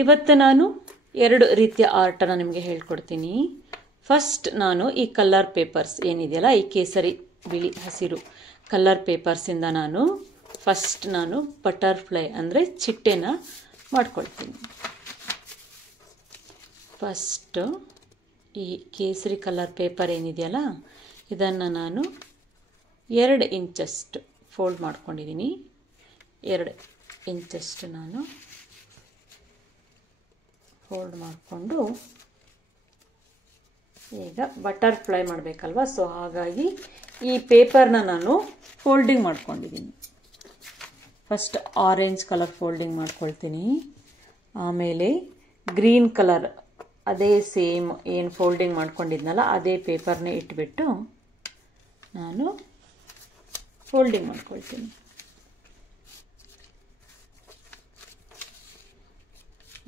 ಇವತ್ತು ನಾನು ಎರಡು ರೀತಿಯ ಆರ್ಟನ್ನು ನಿಮಗೆ ಹೇಳ್ಕೊಡ್ತೀನಿ. ಫಸ್ಟ್ ನಾನು ಈ ಕಲರ್ ಪೇಪರ್ಸ್ ಏನಿದೆಯಲ್ಲ, ಈ ಕೇಸರಿ ಬಿಳಿ ಹಸಿರು ಕಲರ್ ಪೇಪರ್ಸಿಂದ ನಾನು ಬಟರ್ಫ್ಲೈ ಅಂದರೆ ಚಿಟ್ಟೆನ ಮಾಡ್ಕೊಳ್ತೀನಿ. ಫಸ್ಟು ಈ ಕೇಸರಿ ಕಲರ್ ಪೇಪರ್ ಏನಿದೆಯಲ್ಲ ಇದನ್ನು ನಾನು 2 ಇಂಚಷ್ಟು ಫೋಲ್ಡ್ ಮಾಡ್ಕೊಂಡಿದ್ದೀನಿ. 2 ಇಂಚಷ್ಟು ನಾನು ಫೋಲ್ಡ್ ಮಾಡಿಕೊಂಡು ಈಗ ಬಟರ್ಫ್ಲೈ ಮಾಡಬೇಕಲ್ವ, ಸೊ ಹಾಗಾಗಿ ಈ ಪೇಪರ್ನ ನಾನು ಫೋಲ್ಡಿಂಗ್ ಮಾಡ್ಕೊಂಡಿದ್ದೀನಿ. ಫಸ್ಟ್ ಆರೆಂಜ್ ಕಲರ್ ಫೋಲ್ಡಿಂಗ್ ಮಾಡ್ಕೊಳ್ತೀನಿ. ಆಮೇಲೆ ಗ್ರೀನ್ ಕಲರ್ ಅದೇ ಸೇಮ್ ಏನು ಫೋಲ್ಡಿಂಗ್ ಮಾಡ್ಕೊಂಡಿದ್ನಲ್ಲ ಅದೇ ಪೇಪರ್ನೇ ಇಟ್ಬಿಟ್ಟು ನಾನು ಫೋಲ್ಡಿಂಗ್ ಮಾಡ್ಕೊಳ್ತೀನಿ.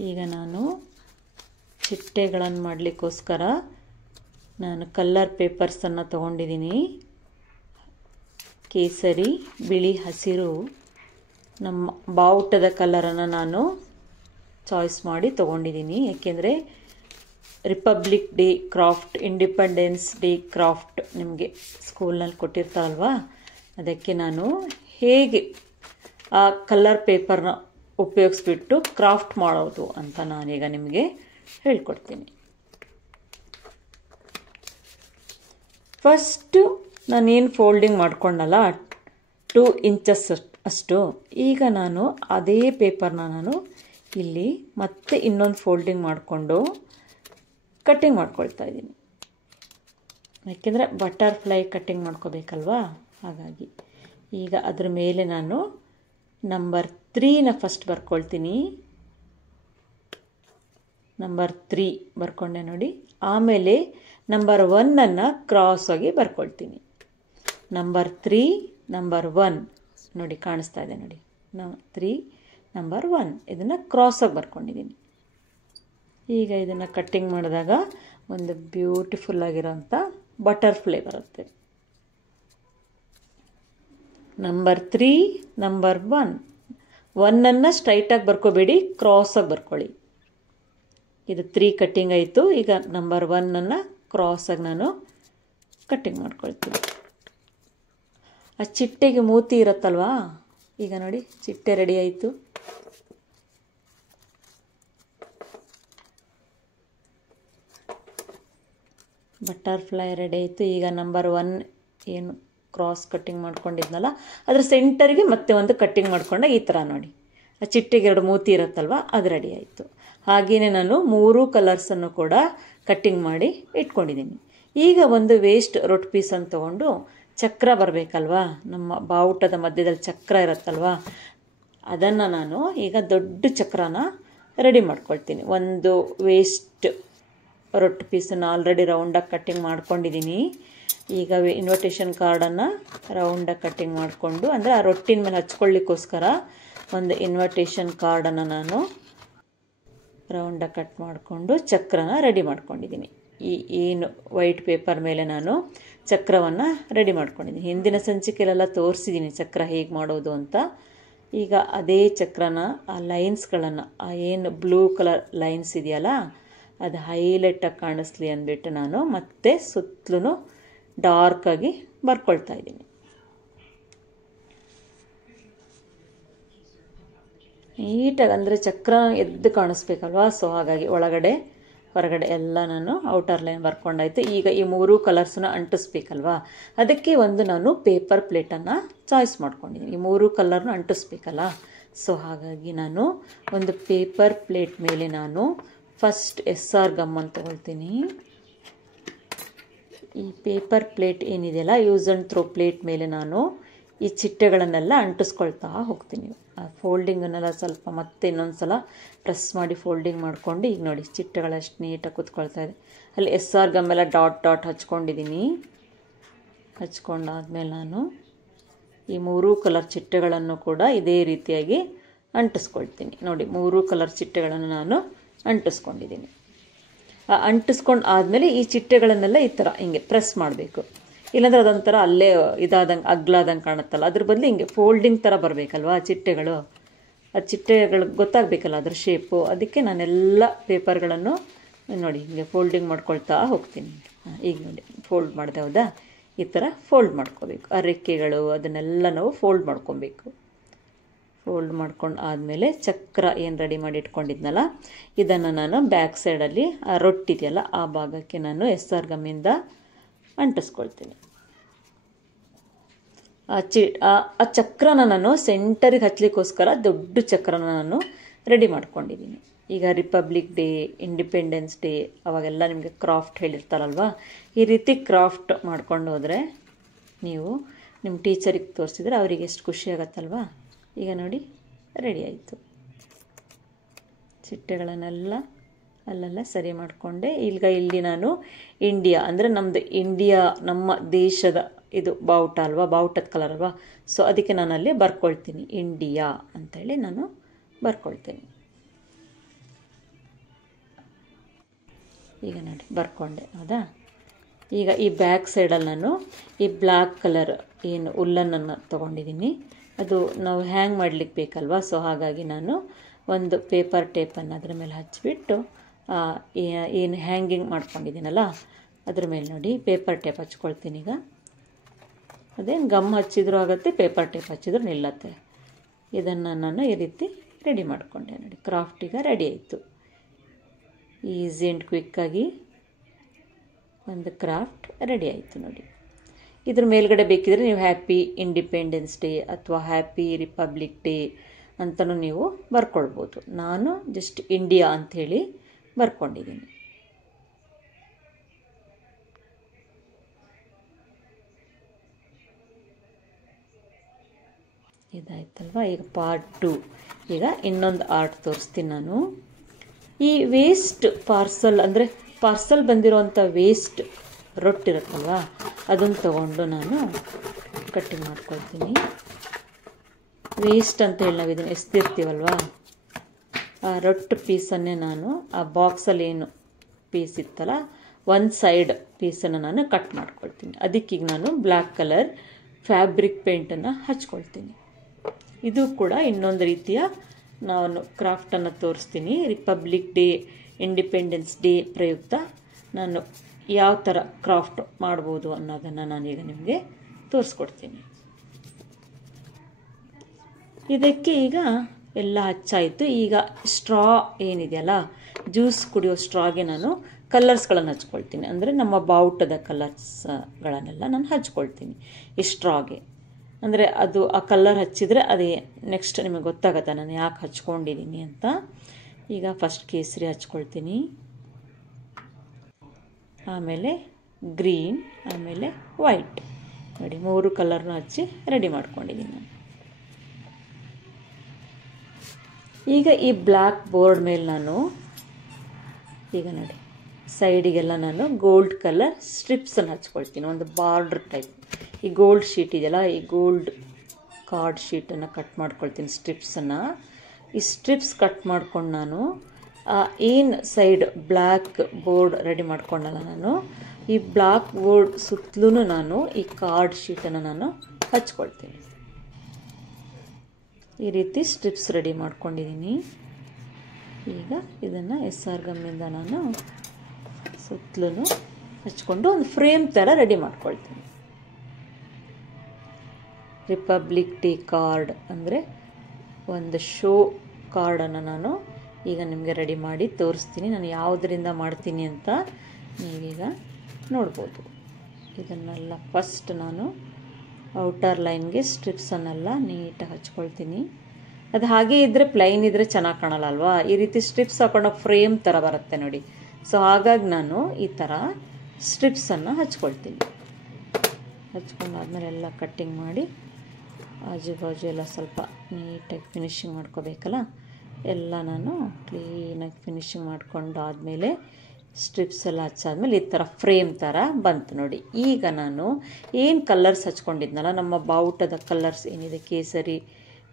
ಈಗ ನಾನು ಚಿಟ್ಟೆಗಳನ್ನು ಮಾಡಲಿಕ್ಕೋಸ್ಕರ ನಾನು ಕಲರ್ ಪೇಪರ್ಸನ್ನು ತೊಗೊಂಡಿದ್ದೀನಿ. ಕೇಸರಿ, ಬಿಳಿ, ಹಸಿರು ನಮ್ಮ ಬಾವುಟದ ಕಲರನ್ನು ನಾನು ಚಾಯ್ಸ್ ಮಾಡಿ ತೊಗೊಂಡಿದ್ದೀನಿ. ಏಕೆಂದರೆ republic day craft, independence day craft ನಿಮಗೆ ಸ್ಕೂಲ್ನಲ್ಲಿ ಕೊಟ್ಟಿರ್ತಾರಲ್ವ, ಅದಕ್ಕೆ ನಾನು ಹೇಗೆ ಆ ಕಲರ್ ಪೇಪರ್ನ ಉಪಯೋಗಿಸ್ಬಿಟ್ಟು ಕ್ರಾಫ್ಟ್ ಮಾಡೋದು ಅಂತ ನಾನೀಗ ನಿಮಗೆ ಹೇಳ್ಕೊಡ್ತೀನಿ. ಫಸ್ಟು ನಾನೇನು ಫೋಲ್ಡಿಂಗ್ ಮಾಡ್ಕೊಂಡಲ್ಲ 2 ಇಂಚಸ್ ಅಷ್ಟು, ಈಗ ನಾನು ಅದೇ ಪೇಪರ್ನ ನಾನು ಇಲ್ಲಿ ಮತ್ತೆ ಇನ್ನೊಂದು ಫೋಲ್ಡಿಂಗ್ ಮಾಡಿಕೊಂಡು ಕಟ್ಟಿಂಗ್ ಮಾಡ್ಕೊಳ್ತಾ ಇದ್ದೀನಿ. ಯಾಕೆಂದರೆ ಬಟರ್ಫ್ಲೈ ಕಟ್ಟಿಂಗ್ ಮಾಡ್ಕೋಬೇಕಲ್ವಾ, ಹಾಗಾಗಿ ಈಗ ಅದ್ರ ಮೇಲೆ ನಾನು ನಂಬರ್ 3ನ ಫಸ್ಟ್ ಬರ್ಕೊಳ್ತೀನಿ. ನಂಬರ್ 3 ಬರ್ಕೊಂಡೆ ನೋಡಿ. ಆಮೇಲೆ ನಂಬರ್ 1ಅನ್ನು ಕ್ರಾಸ್ ಆಗಿ ಬರ್ಕೊಳ್ತೀನಿ. ನಂಬರ್ 3, ನಂಬರ್ 1 ನೋಡಿ ಕಾಣಿಸ್ತಾ ಇದೆ ನೋಡಿ. 3, ನಂಬರ್ 1 ಇದನ್ನು ಕ್ರಾಸಾಗಿ ಬರ್ಕೊಂಡಿದ್ದೀನಿ. ಈಗ ಇದನ್ನು ಕಟ್ಟಿಂಗ್ ಮಾಡಿದಾಗ ಒಂದು ಬ್ಯೂಟಿಫುಲ್ ಆಗಿರೋಂಥ ಬಟರ್ಫ್ಲೈ ಬರುತ್ತೆ. ನಂಬರ್ 3, ನಂಬರ್ 1ಅನ್ನು ಸ್ಟ್ರೈಟಾಗಿ ಬರ್ಕೋಬೇಡಿ, ಕ್ರಾಸಾಗಿ ಬರ್ಕೊಳ್ಳಿ. ಇದು 3 ಕಟ್ಟಿಂಗ್ ಆಯಿತು. ಈಗ ನಂಬರ್ 1ಅನ್ನು ಕ್ರಾಸಾಗಿ ನಾನು ಕಟ್ಟಿಂಗ್ ಮಾಡ್ಕೊಳ್ತೀನಿ. ಆ ಚಿಟ್ಟೆಗೆ ಮೂತಿ ಇರುತ್ತಲ್ವಾ, ಈಗ ನೋಡಿ ಚಿಟ್ಟೆ ರೆಡಿ ಆಯಿತು. ಬಟರ್ಫ್ಲೈ ರೆಡಿ ಆಯಿತು. ಈಗ ನಂಬರ್ 1 ಏನು ಕ್ರಾಸ್ ಕಟ್ಟಿಂಗ್ ಮಾಡ್ಕೊಂಡಿದ್ನಲ್ಲ ಅದ್ರ ಸೆಂಟರ್ಗೆ ಮತ್ತೆ ಒಂದು ಕಟ್ಟಿಂಗ್ ಮಾಡ್ಕೊಂಡೆ ಈ ಥರ ನೋಡಿ. ಆ ಚಿಟ್ಟೆಗೆ 2 ಮೂತಿ ಇರುತ್ತಲ್ವ, ಅದು ರೆಡಿ ಆಯಿತು. ಹಾಗೆಯೇ ನಾನು 3 ಕಲರ್ಸನ್ನು ಕೂಡ ಕಟ್ಟಿಂಗ್ ಮಾಡಿ ಇಟ್ಕೊಂಡಿದ್ದೀನಿ. ಈಗ ಒಂದು ವೇಸ್ಟ್ ರೊಟ್ಟಿ ಪೀಸನ್ನು ತೊಗೊಂಡು ಚಕ್ರ ಬರಬೇಕಲ್ವಾ, ನಮ್ಮ ಬಾವುಟದ ಮಧ್ಯದಲ್ಲಿ ಚಕ್ರ ಇರುತ್ತಲ್ವ, ಅದನ್ನು ನಾನು ಈಗ ದೊಡ್ಡ ಚಕ್ರನ ರೆಡಿ ಮಾಡ್ಕೊಳ್ತೀನಿ. ಒಂದು ವೇಸ್ಟ್ ರೊಟ್ಟಿ ಪೀಸನ್ನು ಆಲ್ರೆಡಿ ರೌಂಡಾಗಿ ಕಟ್ಟಿಂಗ್ ಮಾಡ್ಕೊಂಡಿದ್ದೀನಿ. ಈಗ ಇನ್ವಿಟೇಷನ್ ಕಾರ್ಡನ್ನು ರೌಂಡಾಗಿ ಕಟ್ಟಿಂಗ್ ಮಾಡಿಕೊಂಡು, ಅಂದರೆ ಆ ರೊಟ್ಟಿನ ಮೇಲೆ ಹಚ್ಕೊಳ್ಳಿಕ್ಕೋಸ್ಕರ ಒಂದು ಇನ್ವಿಟೇಷನ್ ಕಾರ್ಡನ್ನು ನಾನು ರೌಂಡಾಗಿ ಕಟ್ ಮಾಡಿಕೊಂಡು ಚಕ್ರನ ರೆಡಿ ಮಾಡ್ಕೊಂಡಿದ್ದೀನಿ. ಈ ಏನು ವೈಟ್ ಪೇಪರ್ ಮೇಲೆ ನಾನು ಚಕ್ರವನ್ನು ರೆಡಿ ಮಾಡ್ಕೊಂಡಿದ್ದೀನಿ. ಹಿಂದಿನ ಸಂಚಿಕೆಯಲ್ಲೆಲ್ಲ ತೋರಿಸಿದ್ದೀನಿ ಚಕ್ರ ಹೇಗೆ ಮಾಡೋದು ಅಂತ. ಈಗ ಅದೇ ಚಕ್ರನ ಆ ಲೈನ್ಸ್ಗಳನ್ನು, ಆ ಏನು ಬ್ಲೂ ಕಲರ್ ಲೈನ್ಸ್ ಇದೆಯಲ್ಲ ಅದು ಹೈಲೈಟಾಗಿ ಕಾಣಿಸ್ಲಿ ಅಂದ್ಬಿಟ್ಟು ನಾನು ಮತ್ತೆ ಸುತ್ತಲೂ ಡಾರ್ಕಾಗಿ ಬರ್ಕೊಳ್ತಾ ಇದ್ದೀನಿ. ನೀಟಾಗಿ, ಅಂದರೆ ಚಕ್ರ ಎದ್ದು ಕಾಣಿಸ್ಬೇಕಲ್ವಾ, ಸೊ ಹಾಗಾಗಿ ಒಳಗಡೆ ಹೊರಗಡೆ ಎಲ್ಲ ನಾನು ಔಟರ್ ಲೈನ್ ಬರ್ಕೊಂಡಾಯ್ತು. ಈಗ ಈ 3 ಕಲರ್ಸನ್ನ ಅಂಟಿಸ್ಬೇಕಲ್ವಾ, ಅದಕ್ಕೆ ಒಂದು ನಾನು ಪೇಪರ್ ಪ್ಲೇಟನ್ನು ಚಾಯ್ಸ್ ಮಾಡ್ಕೊಂಡಿದ್ದೀನಿ. ಈ 3 ಕಲರ್ನ ಅಂಟಿಸ್ಬೇಕಲ್ಲ, ಸೊ ಹಾಗಾಗಿ ನಾನು ಒಂದು ಪೇಪರ್ ಪ್ಲೇಟ್ ಮೇಲೆ ನಾನು ಫಸ್ಟ್ SR ಗಮ್ ಅಂತ ತಗೊಳ್ತೀನಿ. ಈ ಪೇಪರ್ ಪ್ಲೇಟ್ ಏನಿದೆಯಲ್ಲ, ಯೂಸ್ ಆ್ಯಂಡ್ ಥ್ರೋ ಪ್ಲೇಟ್ ಮೇಲೆ ನಾನು ಈ ಚಿಟ್ಟೆಗಳನ್ನೆಲ್ಲ ಅಂಟಿಸ್ಕೊಳ್ತಾ ಹೋಗ್ತೀನಿ. ಆ ಫೋಲ್ಡಿಂಗನ್ನೆಲ್ಲ ಸ್ವಲ್ಪ ಮತ್ತೆ ಇನ್ನೊಂದು ಸಲ ಪ್ರೆಸ್ ಮಾಡಿ ಫೋಲ್ಡಿಂಗ್ ಮಾಡಿಕೊಂಡು, ಈಗ ನೋಡಿ ಚಿಟ್ಟೆಗಳಷ್ಟು ನೀಟಾಗಿ ಕೂತ್ಕೊಳ್ತಾ ಇದೆ. ಅಲ್ಲಿ SR ಗಮ್ಮೆಲ್ಲ ಡಾಟ್ ಹಚ್ಕೊಂಡಿದ್ದೀನಿ. ಹಚ್ಕೊಂಡಾದ್ಮೇಲೆ ನಾನು ಈ 3 ಕಲರ್ ಚಿಟ್ಟೆಗಳನ್ನು ಕೂಡ ಇದೇ ರೀತಿಯಾಗಿ ಅಂಟಿಸ್ಕೊಳ್ತೀನಿ. ನೋಡಿ 3 ಕಲರ್ ಚಿಟ್ಟೆಗಳನ್ನು ನಾನು ಅಂಟಿಸ್ಕೊಂಡಿದ್ದೀನಿ. ಅಂಟಿಸ್ಕೊಂಡು ಆದಮೇಲೆ ಈ ಚಿಟ್ಟೆಗಳನ್ನೆಲ್ಲ ಈ ಥರ ಹಿಂಗೆ ಪ್ರೆಸ್ ಮಾಡಬೇಕು. ಇಲ್ಲಾಂದರೆ ಅದೊಂಥರ ಅಲ್ಲೇ ಇದಾದಂಗೆ ಅಗ್ಲಾದಂಗೆ ಕಾಣುತ್ತಲ್ಲ, ಅದ್ರ ಬದಲು ಹಿಂಗೆ ಫೋಲ್ಡಿಂಗ್ ಥರ ಬರಬೇಕಲ್ವಾ ಚಿಟ್ಟೆಗಳು, ಅದು ಚಿಟ್ಟೆಗಳು ಗೊತ್ತಾಗಬೇಕಲ್ಲ ಅದ್ರ ಶೇಪು, ಅದಕ್ಕೆ ನಾನೆಲ್ಲ ಪೇಪರ್ಗಳನ್ನು ನೋಡಿ ಹಿಂಗೆ ಫೋಲ್ಡಿಂಗ್ ಮಾಡ್ಕೊಳ್ತಾ ಹೋಗ್ತೀನಿ. ಈಗ ನೋಡಿ ಫೋಲ್ಡ್ ಮಾಡಿದೆ ಹೌದಾ, ಈ ಥರ ಫೋಲ್ಡ್ ಮಾಡ್ಕೋಬೇಕು. ಆ ರೆಕ್ಕೆಗಳು ಅದನ್ನೆಲ್ಲ ನಾವು ಫೋಲ್ಡ್ ಮಾಡ್ಕೊಬೇಕು. ಫೋಲ್ಡ್ ಮಾಡ್ಕೊಂಡು ಆದಮೇಲೆ ಚಕ್ರ ಏನು ರೆಡಿ ಮಾಡಿ ಇಟ್ಕೊಂಡಿದ್ನಲ್ಲ ಇದನ್ನು ನಾನು ಬ್ಯಾಕ್ ಸೈಡಲ್ಲಿ ಆ ರೊಟ್ಟಿದೆಯಲ್ಲ ಆ ಭಾಗಕ್ಕೆ ನಾನು ಎಸ್ಆರ್ ಗಮ್ಮಿಂದ ಅಂಟಿಸ್ಕೊಳ್ತೀನಿ. ಆ ಚಕ್ರನ ನಾನು ಸೆಂಟರಿಗೆ ಹಚ್ಚಲಿಕ್ಕೋಸ್ಕರ ದೊಡ್ಡ ಚಕ್ರನ ನಾನು ರೆಡಿ ಮಾಡ್ಕೊಂಡಿದ್ದೀನಿ. ಈಗ ರಿಪಬ್ಲಿಕ್ ಡೇ, ಇಂಡಿಪೆಂಡೆನ್ಸ್ ಡೇ ಅವಾಗೆಲ್ಲ ನಿಮಗೆ ಕ್ರಾಫ್ಟ್ ಹೇಳಿರ್ತಾರಲ್ವ, ಈ ರೀತಿ ಕ್ರಾಫ್ಟ್ ಮಾಡ್ಕೊಂಡು ಹೋದರೆ ನೀವು ನಿಮ್ಮ ಟೀಚರಿಗೆ ತೋರಿಸಿದ್ರೆ ಅವರಿಗೆ ಎಷ್ಟು ಖುಷಿ ಆಗುತ್ತಲ್ವ. ಈಗ ನೋಡಿ ರೆಡಿ ಆಯಿತು. ಚಿಟ್ಟೆಗಳನ್ನೆಲ್ಲ ಅಲ್ಲೆಲ್ಲ ಸರಿ ಮಾಡಿಕೊಂಡೆ. ಈಗ ಇಲ್ಲಿ ನಾನು ಇಂಡಿಯಾ ಅಂದರೆ ನಮ್ಮದು ಇಂಡಿಯಾ ನಮ್ಮ ದೇಶದ ಇದು ಬಾವುಟ ಅಲ್ವಾ, ಬಾವುಟದ ಕಲರ್ ಅಲ್ವಾ, ಸೊ ಅದಕ್ಕೆ ನಾನು ಅಲ್ಲಿ ಬರ್ಕೊಳ್ತೀನಿ ಇಂಡಿಯಾ ಅಂಥೇಳಿ ನಾನು ಬರ್ಕೊಳ್ತೀನಿ. ಈಗ ನೋಡಿ ಬರ್ಕೊಂಡೆ ಹೌದಾ. ಈಗ ಈ ಬ್ಯಾಕ್ ಸೈಡಲ್ಲಿ ನಾನು ಈ ಬ್ಲ್ಯಾಕ್ ಕಲರ್ ಏನು ಉಲ್ಲನ್ನು ತೊಗೊಂಡಿದ್ದೀನಿ, ಅದು ನಾವು ಹ್ಯಾಂಗ್ ಮಾಡಲಿಕ್ಕೆ ಬೇಕಲ್ವಾ, ಸೊ ಹಾಗಾಗಿ ನಾನು ಒಂದು ಪೇಪರ್ ಟೇಪನ್ನು ಅದರ ಮೇಲೆ ಹಚ್ಚಿಬಿಟ್ಟು ಏನು ಹ್ಯಾಂಗಿಂಗ್ ಮಾಡ್ಕೊಂಡಿದ್ದೀನಲ್ಲ ಅದ್ರ ಮೇಲೆ ನೋಡಿ ಪೇಪರ್ ಟೇಪ್ ಹಚ್ಕೊಳ್ತೀನಿ. ಈಗ ಅದೇನು ಗಮ್ ಹಚ್ಚಿದ್ರೂ ಆಗುತ್ತೆ, ಪೇಪರ್ ಟೇಪ್ ಹಚ್ಚಿದ್ರೂ ನಿಲ್ಲತ್ತೆ. ಇದನ್ನು ನಾನು ಈ ರೀತಿ ರೆಡಿ ಮಾಡಿಕೊಂಡೆ ನೋಡಿ. ಕ್ರಾಫ್ಟ್ ಈಗ ರೆಡಿ ಆಯಿತು. ಈಸಿ ಆ್ಯಂಡ್ ಕ್ವಿಕ್ಕಾಗಿ ಒಂದು ಕ್ರಾಫ್ಟ್ ರೆಡಿ ಆಯಿತು ನೋಡಿ. ಇದ್ರ ಮೇಲ್ಗಡೆ ಬೇಕಿದ್ರೆ ನೀವು ಹ್ಯಾಪಿ ಇಂಡಿಪೆಂಡೆನ್ಸ್ ಡೇ ಅಥವಾ ಹ್ಯಾಪಿ ರಿಪಬ್ಲಿಕ್ ಡೇ ಅಂತಲೂ ನೀವು ಬರ್ಕೊಳ್ಬೋದು. ನಾನು ಜಸ್ಟ್ ಇಂಡಿಯಾ ಅಂಥೇಳಿ ಬರ್ಕೊಂಡಿದ್ದೀನಿ. ಇದಾಯ್ತಲ್ವ. ಈಗ ಪಾರ್ಟ್ 2. ಈಗ ಇನ್ನೊಂದು ಆರ್ಟ್ ತೋರಿಸ್ತೀನಿ ನಾನು. ಈ ವೇಸ್ಟ್ ಪಾರ್ಸಲ್ ಅಂದರೆ ಪಾರ್ಸಲ್ ಬಂದಿರೋವಂಥ ವೇಸ್ಟ್ ರೊಟ್ಟಿರುತ್ತಲ್ವ ಅದನ್ನು ತಗೊಂಡು ನಾನು ಕಟ್ಟಿಂಗ್ ಮಾಡ್ಕೊಳ್ತೀನಿ. ವೇಸ್ಟ್ ಅಂತ ಹೇಳಿ ನಾವು ಇದನ್ನು ಎಸ್ತಿರ್ತೀವಲ್ವ, ಆ ರೊಟ್ಟು ಪೀಸನ್ನೇ ನಾನು ಆ ಬಾಕ್ಸಲ್ಲಿ ಏನು ಪೀಸ್ ಇತ್ತಲ್ಲ ಒಂದು ಸೈಡ್ ಪೀಸನ್ನು ನಾನು ಕಟ್ ಮಾಡ್ಕೊಳ್ತೀನಿ. ಅದಕ್ಕೀಗ ನಾನು ಬ್ಲ್ಯಾಕ್ ಕಲರ್ ಫ್ಯಾಬ್ರಿಕ್ ಪೇಂಟನ್ನು ಹಚ್ಕೊಳ್ತೀನಿ. ಇದು ಕೂಡ ಇನ್ನೊಂದು ರೀತಿಯ ನಾನು ಕ್ರಾಫ್ಟನ್ನು ತೋರಿಸ್ತೀನಿ. ರಿಪಬ್ಲಿಕ್ ಡೇ, ಇಂಡಿಪೆಂಡೆನ್ಸ್ ಡೇ ಪ್ರಯುಕ್ತ ನಾನು ಯಾವ ಥರ ಕ್ರಾಫ್ಟ್ ಮಾಡ್ಬೋದು ಅನ್ನೋದನ್ನು ನಾನೀಗ ನಿಮಗೆ ತೋರಿಸ್ಕೊಡ್ತೀನಿ. ಇದಕ್ಕೆ ಈಗ ಎಲ್ಲ ಹಚ್ಚಾಯಿತು. ಈಗ ಸ್ಟ್ರಾ ಏನಿದೆಯಲ್ಲ, ಜ್ಯೂಸ್ ಕುಡಿಯೋ ಸ್ಟ್ರಾಗೆ ನಾನು ಕಲರ್ಸ್ಗಳನ್ನು ಹಚ್ಕೊಳ್ತೀನಿ. ಅಂದರೆ ನಮ್ಮ ಬಾವುಟದ ಕಲರ್ಸ್ಗಳನ್ನೆಲ್ಲ ನಾನು ಹಚ್ಕೊಳ್ತೀನಿ ಈ ಸ್ಟ್ರಾಗೆ. ಅಂದರೆ ಅದು ಆ ಕಲರ್ ಹಚ್ಚಿದರೆ ಅದೇ ನೆಕ್ಸ್ಟ್ ನಿಮಗೆ ಗೊತ್ತಾಗತ್ತೆ ನಾನು ಯಾಕೆ ಹಚ್ಕೊಂಡಿದ್ದೀನಿ ಅಂತ. ಈಗ ಫಸ್ಟ್ ಕೇಸರಿ ಹಚ್ಕೊಳ್ತೀನಿ, ಆಮೇಲೆ ಗ್ರೀನ್, ಆಮೇಲೆ ವೈಟ್. ನೋಡಿ 3 ಕಲರ್ನ ಹಚ್ಚಿ ರೆಡಿ ಮಾಡ್ಕೊಂಡಿದ್ದೀನಿ ನಾನು. ಈಗ ಈ ಬ್ಲ್ಯಾಕ್ ಬೋರ್ಡ್ ಮೇಲೆ ನಾನು ಈಗ ನೋಡಿ ಸೈಡಿಗೆಲ್ಲ ನಾನು ಗೋಲ್ಡ್ ಕಲರ್ ಸ್ಟ್ರಿಪ್ಸನ್ನು ಹಚ್ಕೊಳ್ತೀನಿ, ಒಂದು ಬಾರ್ಡ್ರ್ ಟೈಪ್. ಈ ಗೋಲ್ಡ್ ಶೀಟ್ ಇದೆಯಲ್ಲ, ಈ ಗೋಲ್ಡ್ ಕಾರ್ಡ್ ಶೀಟನ್ನು ಕಟ್ ಮಾಡ್ಕೊಳ್ತೀನಿ ಸ್ಟ್ರಿಪ್ಸನ್ನು. ಈ ಸ್ಟ್ರಿಪ್ಸ್ ಕಟ್ ಮಾಡ್ಕೊಂಡು ನಾನು ಏನು ಸೈಡ್ ಬ್ಲ್ಯಾಕ್ ಬೋರ್ಡ್ ರೆಡಿ ಮಾಡ್ಕೊಂಡಲ್ಲ ನಾನು, ಈ ಬ್ಲ್ಯಾಕ್ ಬೋರ್ಡ್ ಸುತ್ತಲೂ ನಾನು ಈ ಕಾರ್ಡ್ ಶೀಟನ್ನು ನಾನು ಹಚ್ಕೊಳ್ತೀನಿ. ಈ ರೀತಿ ಸ್ಟ್ರಿಪ್ಸ್ ರೆಡಿ ಮಾಡ್ಕೊಂಡಿದ್ದೀನಿ. ಈಗ ಇದನ್ನು SR ಗಮ್ಮಿಂದ ನಾನು ಸುತ್ತಲೂ ಹಚ್ಕೊಂಡು ಒಂದು ಫ್ರೇಮ್ ಥರ ರೆಡಿ ಮಾಡ್ಕೊಳ್ತೀನಿ. ರಿಪಬ್ಲಿಕ್ ಡೇ ಕಾರ್ಡ್ ಅಂದರೆ ಒಂದು ಶೋ ಕಾರ್ಡನ್ನು ನಾನು ಈಗ ನಿಮಗೆ ರೆಡಿ ಮಾಡಿ ತೋರಿಸ್ತೀನಿ. ನಾನು ಯಾವುದರಿಂದ ಮಾಡ್ತೀನಿ ಅಂತ ನೀವೀಗ ನೋಡ್ಬೋದು. ಇದನ್ನೆಲ್ಲ ಫಸ್ಟ್ ನಾನು ಔಟರ್ ಲೈನ್ಗೆ ಸ್ಟ್ರಿಪ್ಸನ್ನೆಲ್ಲ ನೀಟಾಗಿ ಹಚ್ಕೊಳ್ತೀನಿ. ಅದು ಹಾಗೆ ಇದ್ದರೆ ಪ್ಲೈನ್ ಇದ್ದರೆ ಚೆನ್ನಾಗಿ ಕಾಣಲ್ಲ ಅಲ್ವಾ, ಈ ರೀತಿ ಸ್ಟ್ರಿಪ್ಸ್ ಹಾಕೊಂಡಾಗ ಫ್ರೇಮ್ ಥರ ಬರುತ್ತೆ ನೋಡಿ. ಸೊ ಹಾಗಾಗಿ ನಾನು ಈ ಥರ ಸ್ಟ್ರಿಪ್ಸನ್ನು ಹಚ್ಕೊಳ್ತೀನಿ. ಹಚ್ಕೊಂಡಾದ್ಮೇಲೆ ಎಲ್ಲ ಕಟ್ಟಿಂಗ್ ಮಾಡಿ ಆಜು ಬಾಜು ಎಲ್ಲ ಸ್ವಲ್ಪ ನೀಟಾಗಿ ಫಿನಿಶಿಂಗ್ ಮಾಡ್ಕೋಬೇಕಲ್ಲ, ಎಲ್ಲ ನಾನು ಕ್ಲೀನಾಗಿ ಫಿನಿಶಿಂಗ್ ಮಾಡ್ಕೊಂಡು ಆದಮೇಲೆ ಸ್ಟ್ರಿಪ್ಸ್ ಎಲ್ಲ ಹಚ್ಚಾದ್ಮೇಲೆ ಈ ಥರ ಫ್ರೇಮ್ ಥರ ಬಂತು ನೋಡಿ. ಈಗ ನಾನು ಏನು ಕಲರ್ಸ್ ಹಚ್ಕೊಂಡಿದ್ನಲ್ಲ, ನಮ್ಮ ಬಾವುಟದ ಕಲರ್ಸ್ ಏನಿದೆ ಕೇಸರಿ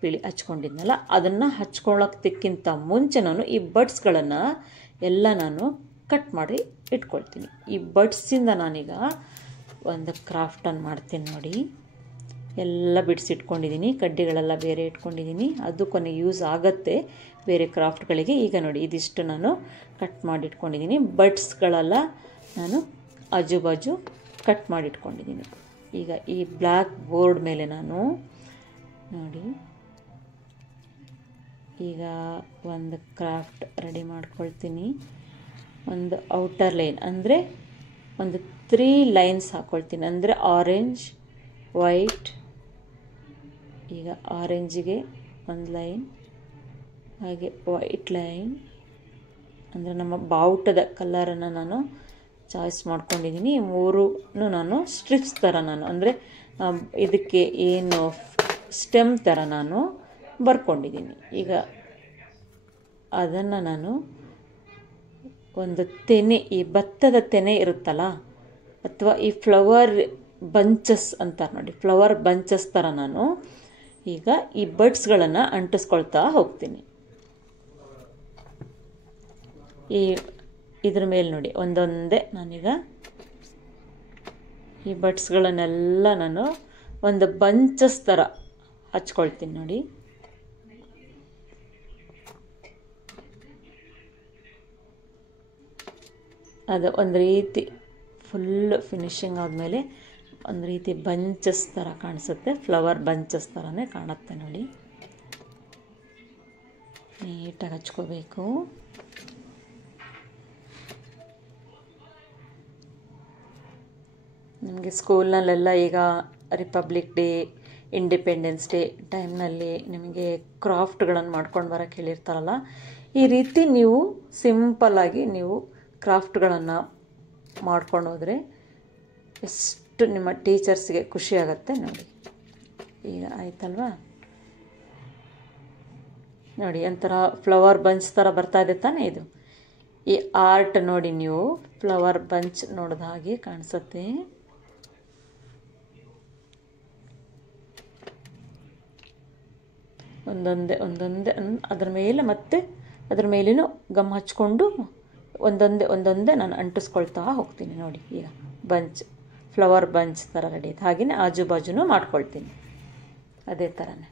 ಬಿಳಿ ಹಚ್ಕೊಂಡಿದ್ನಲ್ಲ, ಅದನ್ನು ಹಚ್ಕೊಳ್ಳೋಕ್ಕಿಂತ ಮುಂಚೆ ನಾನು ಈ ಬಡ್ಸ್ಗಳನ್ನು ಎಲ್ಲ ನಾನು ಕಟ್ ಮಾಡಿ ಇಟ್ಕೊಳ್ತೀನಿ. ಈ ಬಡ್ಸಿಂದ ನಾನೀಗ ಒಂದು ಕ್ರಾಫ್ಟನ್ನು ಮಾಡ್ತೀನಿ ನೋಡಿ. ಎಲ್ಲ ಬಿಡಿಸಿಟ್ಕೊಂಡಿದ್ದೀನಿ, ಕಡ್ಡಿಗಳೆಲ್ಲ ಬೇರೆ ಇಟ್ಕೊಂಡಿದ್ದೀನಿ, ಅದು ಕೊನೆಗೆ ಯೂಸ್ ಆಗುತ್ತೆ ಬೇರೆ ಕ್ರಾಫ್ಟ್ಗಳಿಗೆ. ಈಗ ನೋಡಿ ಇದಿಷ್ಟು ನಾನು ಕಟ್ ಮಾಡಿಟ್ಕೊಂಡಿದ್ದೀನಿ. ಬಡ್ಸ್ಗಳೆಲ್ಲ ನಾನು ಆಜು ಬಾಜು ಕಟ್ ಮಾಡಿಟ್ಕೊಂಡಿದ್ದೀನಿ. ಈಗ ಈ ಬ್ಲ್ಯಾಕ್ ಬೋರ್ಡ್ ಮೇಲೆ ನಾನು ನೋಡಿ ಈಗ ಒಂದು ಕ್ರಾಫ್ಟ್ ರೆಡಿ ಮಾಡ್ಕೊಳ್ತೀನಿ. ಒಂದು ಔಟರ್ ಲೈನ್ ಅಂದರೆ ಒಂದು 3 ಲೈನ್ಸ್ ಹಾಕ್ಕೊಳ್ತೀನಿ. ಅಂದರೆ ಆರೆಂಜ್, ವೈಟ್, ಈಗ ಆರೆಂಜಿಗೆ ಒಂದು ಲೈನ್, ಹಾಗೆ ವೈಟ್ ಲೈನ್ ಅಂದರೆ ನಮ್ಮ ಬಾವುಟದ ಕಲರನ್ನು ನಾನು ಚಾಯ್ಸ್ ಮಾಡ್ಕೊಂಡಿದ್ದೀನಿ. ಈ 3 ನಾನು ಸ್ಟ್ರಿಪ್ಸ್ ಥರ ನಾನು ಅಂದರೆ ಇದಕ್ಕೆ ಏನು ಸ್ಟೆಮ್ ಥರ ನಾನು ಬರ್ಕೊಂಡಿದ್ದೀನಿ. ಈಗ ಅದನ್ನು ನಾನು ಒಂದು ತೆನೆ, ಈ ಭತ್ತದ ತೆನೆ ಇರುತ್ತಲ್ಲ, ಅಥವಾ ಈ ಫ್ಲವರ್ ಬಂಚಸ್ ಅಂತಾರೆ ನೋಡಿ, ಫ್ಲವರ್ ಬಂಚಸ್ ಥರ ನಾನು ಈಗ ಈ ಬಡ್ಸ್ಗಳನ್ನು ಅಂಟಿಸ್ಕೊಳ್ತಾ ಹೋಗ್ತೀನಿ. ಇದ್ರ ಮೇಲೆ ನೋಡಿ ಒಂದೊಂದೇ ನಾನೀಗ ಈ ಬಡ್ಸ್ಗಳನ್ನೆಲ್ಲ ನಾನು ಒಂದು ಬಂಚಸ್ ಥರ ಹಚ್ಕೊಳ್ತೀನಿ ನೋಡಿ. ಅದು ಒಂದು ರೀತಿ ಫುಲ್ ಫಿನಿಶಿಂಗ್ ಆದಮೇಲೆ ಒಂದು ರೀತಿ ಬಂಚಸ್ ಥರ ಕಾಣಿಸುತ್ತೆ, ಫ್ಲವರ್ ಬಂಚಸ್ ಥರನೇ ಕಾಣುತ್ತೆ ನೋಡಿ. ನೀಟಾಗಿ ಹಚ್ಕೋಬೇಕು. ನಿಮಗೆ ಸ್ಕೂಲ್ನಲ್ಲೆಲ್ಲ ಈಗ ರಿಪಬ್ಲಿಕ್ ಡೇ, ಇಂಡಿಪೆಂಡೆನ್ಸ್ ಡೇ ಟೈಮ್ನಲ್ಲಿ ನಿಮಗೆ ಕ್ರಾಫ್ಟ್ಗಳನ್ನು ಮಾಡ್ಕೊಂಡು ಬರೋಕ್ಕೆ ಹೇಳಿರ್ತಾರಲ್ಲ, ಈ ರೀತಿ ನೀವು ಸಿಂಪಲ್ಲಾಗಿ ನೀವು ಕ್ರಾಫ್ಟ್ಗಳನ್ನು ಮಾಡ್ಕೊಂಡು ಹೋದರೆ ಎಷ್ಟು ನಿಮ್ಮ ಟೀಚರ್ಸ್ಗೆ ಖುಷಿಯಾಗತ್ತೆ ನೋಡಿ. ಈಗ ಆಯ್ತಲ್ವಾ ನೋಡಿ, ಒಂಥರ ಫ್ಲವರ್ ಬಂಚ್ ಥರ ಬರ್ತಾ ಇದೆ ತಾನೇ ಇದು. ಈ ಆರ್ಟ್ ನೋಡಿ, ನೀವು ಫ್ಲವರ್ ಬಂಚ್ ನೋಡಿದ ಹಾಗೆ ಕಾಣಿಸುತ್ತೆ. ಒಂದೊಂದೇ ಅದ್ರ ಮೇಲೆ ಮತ್ತೆ ಅದ್ರ ಮೇಲೇನು ಗಮ್ ಹಚ್ಕೊಂಡು ಒಂದೊಂದೇ ನಾನು ಅಂಟಿಸ್ಕೊಳ್ತಾ ಹೋಗ್ತೀನಿ ನೋಡಿ. ಈಗ ಬಂಚ್, ಫ್ಲವರ್ ಬಂಚ್ ಥರ ರೆಡಿ ಇದೆ. ಹಾಗೆಯೇ ಆಜು ಬಾಜುನೂ ಮಾಡ್ಕೊಳ್ತೀನಿ ಅದೇ ಥರನೇ.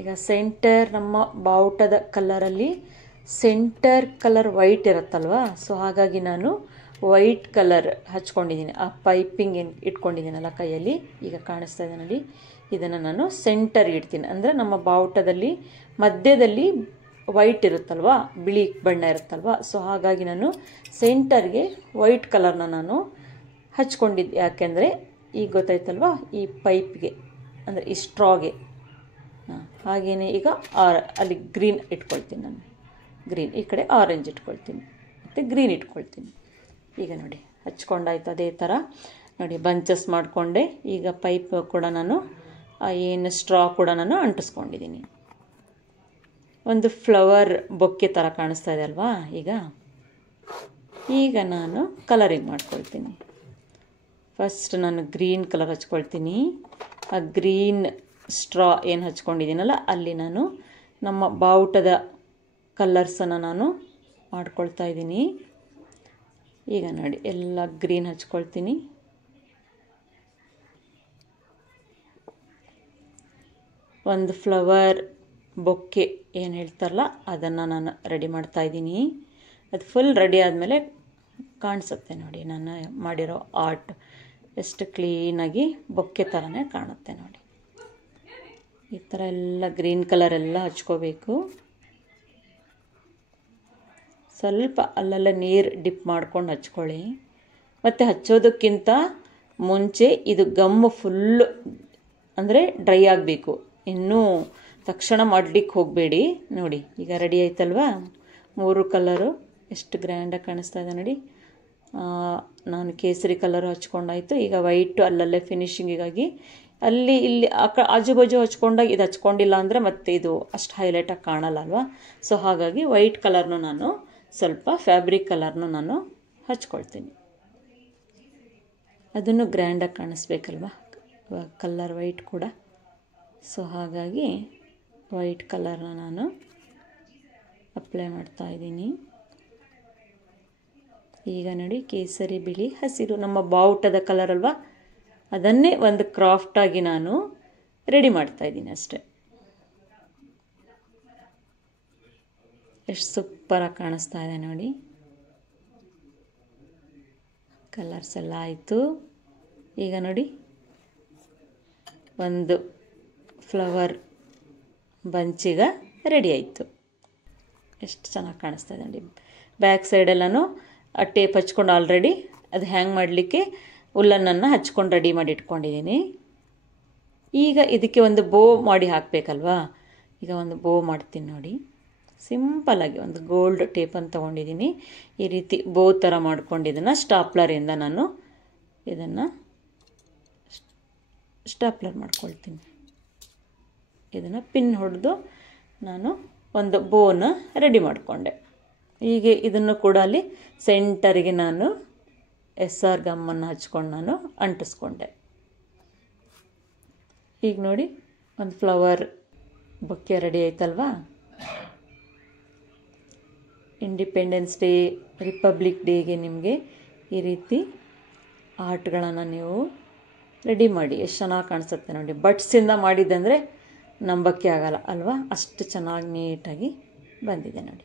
ಈಗ ಸೆಂಟರ್, ನಮ್ಮ ಬಾವುಟದ ಕಲರಲ್ಲಿ ಸೆಂಟರ್ ಕಲರ್ ವೈಟ್ ಇರುತ್ತಲ್ವ, ಸೊ ಹಾಗಾಗಿ ನಾನು ವೈಟ್ ಕಲರ್ ಹಚ್ಕೊಂಡಿದ್ದೀನಿ. ಆ ಪೈಪಿಂಗ್ ಏನು ಇಟ್ಕೊಂಡಿದ್ದೀನಲ್ಲ ಕೈಯಲ್ಲಿ, ಈಗ ಕಾಣಿಸ್ತಾ ಇದೆ ನೋಡಿ, ಇದನ್ನು ನಾನು ಸೆಂಟರ್ಗೆ ಇಡ್ತೀನಿ. ಅಂದರೆ ನಮ್ಮ ಬಾವುಟದಲ್ಲಿ ಮಧ್ಯದಲ್ಲಿ ವೈಟ್ ಇರುತ್ತಲ್ವ, ಬಿಳಿ ಬಣ್ಣ ಇರುತ್ತಲ್ವ, ಸೊ ಹಾಗಾಗಿ ನಾನು ಸೆಂಟರ್ಗೆ ವೈಟ್ ಕಲರ್ನ ನಾನು ಹಚ್ಕೊಂಡಿದ್ದೆ. ಯಾಕೆಂದರೆ ಈಗ ಗೊತ್ತಾಯ್ತಲ್ವ, ಈ ಪೈಪ್ಗೆ ಅಂದರೆ ಈ ಸ್ಟ್ರಾಗೆ. ಹಾಗೆಯೇ ಈಗ ಅಲ್ಲಿ ಗ್ರೀನ್ ಇಟ್ಕೊಳ್ತೀನಿ ನಾನು, ಗ್ರೀನ್ ಈ ಕಡೆ ಆರೆಂಜ್ ಇಟ್ಕೊಳ್ತೀನಿ, ಮತ್ತು ಗ್ರೀನ್ ಇಟ್ಕೊಳ್ತೀನಿ. ಈಗ ನೋಡಿ ಹಚ್ಕೊಂಡಾಯ್ತು. ಅದೇ ಥರ ನೋಡಿ ಬಂಚಸ್ ಮಾಡಿಕೊಂಡೆ. ಈಗ ಪೈಪ್ ಕೂಡ ನಾನು ಏನು ಸ್ಟ್ರಾ ಕೂಡ ನಾನು ಅಂಟಿಸ್ಕೊಂಡಿದ್ದೀನಿ. ಒಂದು ಫ್ಲವರ್ ಬೊಕ್ಕೆ ಥರ ಕಾಣಿಸ್ತಾ ಇದೆ ಅಲ್ವಾ. ಈಗ ನಾನು ಕಲರಿಂಗ್ ಮಾಡ್ಕೊಳ್ತೀನಿ. ಫಸ್ಟ್ ನಾನು ಗ್ರೀನ್ ಕಲರ್ ಹಚ್ಕೊಳ್ತೀನಿ. ಆ ಗ್ರೀನ್ ಸ್ಟ್ರಾ ಏನು ಹಚ್ಕೊಂಡಿದ್ದೀನಲ್ಲ ಅಲ್ಲಿ ನಾನು ನಮ್ಮ ಬಾವುಟದ ಕಲರ್ಸನ್ನು ನಾನು ಮಾಡ್ಕೊಳ್ತಾ ಇದ್ದೀನಿ. ಈಗ ನೋಡಿ ಎಲ್ಲ ಗ್ರೀನ್ ಹಚ್ಕೊಳ್ತೀನಿ. ಒಂದು ಫ್ಲವರ್ ಬೊಕ್ಕೆ ಏನು ಹೇಳ್ತಾರಲ್ಲ ಅದನ್ನು ನಾನು ರೆಡಿ ಮಾಡ್ತಾಯಿದ್ದೀನಿ. ಅದು ಫುಲ್ ರೆಡಿ ಆದಮೇಲೆ ಕಾಣಿಸುತ್ತೆ ನೋಡಿ ನಾನು ಮಾಡಿರೋ ಆರ್ಟ್ ಎಷ್ಟು ಕ್ಲೀನಾಗಿ ಬೊಕ್ಕೆ ಥರನೇ ಕಾಣುತ್ತೆ ನೋಡಿ. ಈ ಥರ ಎಲ್ಲ ಗ್ರೀನ್ ಕಲರ್ ಎಲ್ಲ ಹಚ್ಕೋಬೇಕು. ಸ್ವಲ್ಪ ಅಲ್ಲೆಲ್ಲ ನೀರು ಡಿಪ್ ಮಾಡ್ಕೊಂಡು ಹಚ್ಕೊಳ್ಳಿ. ಮತ್ತು ಹಚ್ಚೋದಕ್ಕಿಂತ ಮುಂಚೆ ಇದು ಗಮ್ಮು ಫುಲ್ಲು ಅಂದರೆ ಡ್ರೈ ಆಗಬೇಕು. ಇನ್ನೂ ತಕ್ಷಣ ಮಾಡಲಿಕ್ಕೆ ಹೋಗಬೇಡಿ. ನೋಡಿ ಈಗ ರೆಡಿ ಆಯ್ತಲ್ವಾ, 3 ಕಲರು ಎಷ್ಟು ಗ್ರ್ಯಾಂಡಾಗಿ ಕಾಣಿಸ್ತಾ ಇದೆ ನೋಡಿ. ನಾನು ಕೇಸರಿ ಕಲರು ಹಚ್ಕೊಂಡಾಯಿತು. ಈಗ ವೈಟು ಅಲ್ಲಲ್ಲೇ ಫಿನಿಶಿಂಗಿಗಾಗಿ ಅಲ್ಲಿ ಇಲ್ಲಿ ಆಜು ಬಾಜು ಹಚ್ಕೊಂಡಾಗ ಇದು ಹಚ್ಕೊಂಡಿಲ್ಲ ಅಂದರೆ ಮತ್ತೆ ಇದು ಅಷ್ಟು ಹೈಲೈಟಾಗಿ ಕಾಣಲ್ಲ ಅಲ್ವಾ. ಸೊ ಹಾಗಾಗಿ ವೈಟ್ ಕಲರ್ನು ನಾನು ಸ್ವಲ್ಪ ಫ್ಯಾಬ್ರಿಕ್ ಕಲರ್ನು ನಾನು ಹಚ್ಕೊಳ್ತೀನಿ. ಅದನ್ನು ಗ್ರ್ಯಾಂಡಾಗಿ ಕಾಣಿಸ್ಬೇಕಲ್ವ ಕಲರ್ ವೈಟ್ ಕೂಡ. ಸೊ ಹಾಗಾಗಿ ವೈಟ್ ಕಲರ್ನ ನಾನು ಅಪ್ಲೈ ಮಾಡ್ತಾಯಿದ್ದೀನಿ. ಈಗ ನೋಡಿ ಕೇಸರಿ, ಬಿಳಿ, ಹಸಿರು ನಮ್ಮ ಬಾವುಟದ ಕಲರ್ ಅಲ್ವಾ, ಅದನ್ನೇ ಒಂದು ಕ್ರಾಫ್ಟಾಗಿ ನಾನು ರೆಡಿ ಮಾಡ್ತಾಯಿದ್ದೀನಿ ಅಷ್ಟೆ. ಎಷ್ಟು ಸೂಪರಾಗಿ ಕಾಣಿಸ್ತಾ ಇದೆ ನೋಡಿ. ಕಲರ್ಸ್ ಎಲ್ಲ ಆಯಿತು. ಈಗ ನೋಡಿ ಒಂದು ಫ್ಲವರ್ ಬಂಚೀಗ ರೆಡಿ ಆಯಿತು. ಎಷ್ಟು ಚೆನ್ನಾಗಿ ಕಾಣಿಸ್ತಾ ಇದೆ ನೋಡಿ. ಬ್ಯಾಕ್ ಸೈಡೆಲ್ಲನೂ ಟೇಪ್ ಹಚ್ಕೊಂಡು ಆಲ್ರೆಡಿ ಅದು ಹ್ಯಾಂಗ್ ಮಾಡಲಿಕ್ಕೆ ಉಲ್ಲನ್ನನ್ನು ಹಚ್ಕೊಂಡು ರೆಡಿ ಮಾಡಿ ಇಟ್ಕೊಂಡಿದ್ದೀನಿ. ಈಗ ಇದಕ್ಕೆ ಒಂದು ಬೋ ಮಾಡಿ ಹಾಕಬೇಕಲ್ವಾ. ಈಗ ಒಂದು ಬೋ ಮಾಡ್ತೀನಿ ನೋಡಿ. ಸಿಂಪಲ್ಲಾಗಿ ಒಂದು ಗೋಲ್ಡ್ ಟೇಪನ್ನು ತೊಗೊಂಡಿದ್ದೀನಿ. ಈ ರೀತಿ ಬೋ ಥರ ಮಾಡ್ಕೊಂಡಿದ್ದನ್ನು ಸ್ಟಾಪ್ಲರಿಂದ ನಾನು ಇದನ್ನು ಸ್ಟಾಪ್ಲರ್ ಮಾಡ್ಕೊಳ್ತೀನಿ. ಇದನ್ನು ಪಿನ್ ಹೊಡೆದು ನಾನು ಒಂದು ಬೋನ ರೆಡಿ ಮಾಡಿಕೊಂಡೆ. ಹೀಗೆ ಇದನ್ನು ಕೂಡ ಅಲ್ಲಿ ಸೆಂಟರಿಗೆ ನಾನು SR ಗಮ್ಮನ್ನು ಹಚ್ಕೊಂಡು ನಾನು ಅಂಟಿಸ್ಕೊಂಡೆ. ಈಗ ನೋಡಿ ಒಂದು ಫ್ಲವರ್ ಬೊಕ್ಕೆ ರೆಡಿ ಆಯ್ತಲ್ವಾ. ಇಂಡಿಪೆಂಡೆನ್ಸ್ ಡೇ, ರಿಪಬ್ಲಿಕ್ ಡೇಗೆ ನಿಮಗೆ ಈ ರೀತಿ ಆರ್ಟ್ಗಳನ್ನು ನೀವು ರೆಡಿ ಮಾಡಿ. ಎಷ್ಟು ಚೆನ್ನಾಗಿ ಕಾಣಿಸುತ್ತೆ ನೋಡಿ. ಬಟ್ಸಿಂದ ಮಾಡಿದ್ದಂದರೆ ನಂಬಕ್ಕೆ ಆಗಲ್ಲ ಅಲ್ವಾ, ಅಷ್ಟು ಚೆನ್ನಾಗಿ ನೀಟಾಗಿ ಬಂದಿದೆ ನೋಡಿ.